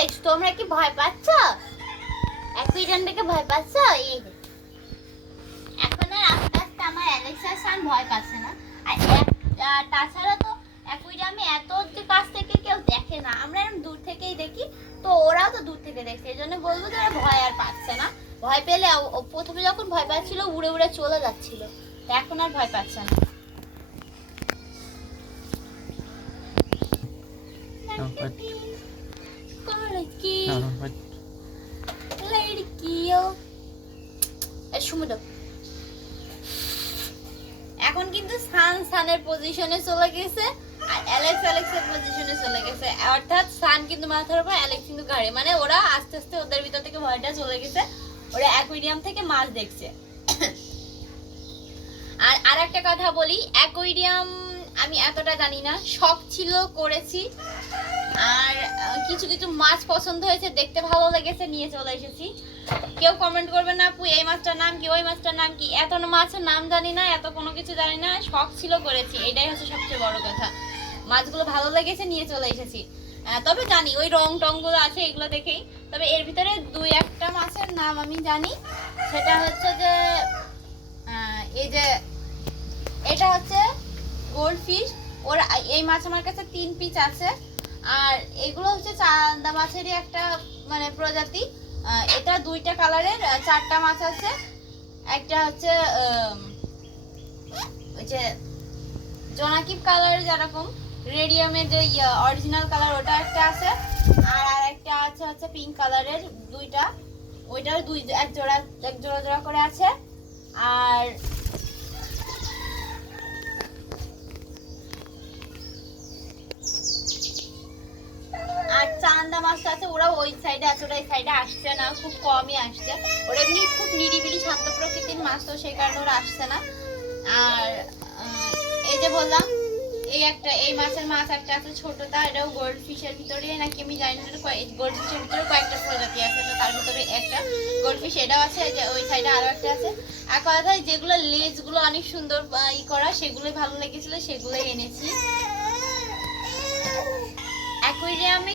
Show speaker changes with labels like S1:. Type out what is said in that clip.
S1: Guys তোমরা কি ভয় পাচ্ছ? দেখে ভয় পাচ্ছ? এই এখন আর আস্তে আস্তে আমার অ্যালেক্সা সান ভয় পাচ্ছে না। আর তাছাড়া তো অ্যাকুইরিয়ামে এত যে কাছ থেকে কেউ দেখে না আমরা এরকম দূর থেকেই দেখি তো ওরাও তো দূর থেকে দেখছে। এই জন্য বলব যে ওরা ভয় আর পাচ্ছে না। ভয় পেলে প্রথমে যখন ভয় পাচ্ছিল উড়ে উড়ে চলে যাচ্ছিল। তো এখন আর ভয় পাচ্ছে না।
S2: No, but- but
S1: লড়কিও শুমু এখন কিন্তু সান সানের পজিশনে চলে গেছে আর অ্যালেক্স অ্যালেক্সের পজিশনে চলে গেছে। অর্থাৎ সান কিন্তু মাথার উপর অ্যালেক্স কিন্তু ঘাড়ে। মানে ওরা আস্তে আস্তে ওদের ভিতর থেকে ভয়টা চলে গেছে। ওরা অ্যাকুইরিয়াম থেকে মাছ দেখছে। আর আর একটা কথা বলি অ্যাকুইরিয়াম আমি এতটা জানি না। শখ ছিল, করেছি। আর কিছু কিছু মাছ পছন্দ হয়েছে, দেখতে ভালো লেগেছে, নিয়ে চলে এসেছি। কেউ কমেন্ট করবে না আপু এই মাছটার নাম কি, ওই মাছটার নাম কি? এত মাছের নাম জানি না, এত কোনো কিছু জানি না, শখ ছিল, করেছি। এটাই হচ্ছে সবচেয়ে বড় কথা। মাছগুলো ভালো লেগেছে, নিয়ে চলে এসেছি। তবে জানি, ওই রং টংগুলো আছে, এগুলো দেখেই। তবে এর ভিতরে দুই একটা মাছের নাম আমি জানি। সেটা হচ্ছে যে এই যে, এটা হচ্ছে গোল্ড ফিশ ওর এই মাছ আমার কাছে তিন পিস আছে। আর এগুলো হচ্ছে চান্দা মাছেরই একটা মানে প্রজাতি। এটা দুইটা কালারের চারটা মাছ আছে। একটা হচ্ছে ওই যে জোনাকিপ কালার যেরকম, রেডিয়ামের যে অরিজিনাল কালার, ওটা একটা আছে। আর আর একটা আছে হচ্ছে পিঙ্ক কালারের দুইটা। ওইটার দুই, এক জোড়া এক জোড়া জোড়া করে আছে। আর মাছটা আছে ওরা ওই সাইডে ওরা এই সাইডে আসছে না, খুব কমই আসছে। ওরা এমনি খুব নিরিবিলি শান্ত প্রকৃতির মাছ, তো সেই কারণে ওরা আসছে না। আর এই যে বললাম, এই একটা, এই মাছের মাছ একটা আছে ছোটটা এটাও গোল্ড ফিশের ভিতরে, নাকি আমি জানি না গোল্ড ফিশের ভিতরে কয়েকটা প্রজাতি আছে, তো তার ভিতরে একটা গোল্ড ফিশ এটাও আছে যে ওই সাইডে আরও একটা আছে। আর কথায় যেগুলো লেজগুলো অনেক সুন্দর ই করা, সেগুলোই ভালো লেগেছিল, সেগুলোই এনেছি। অ্যাকুইরিয়ামে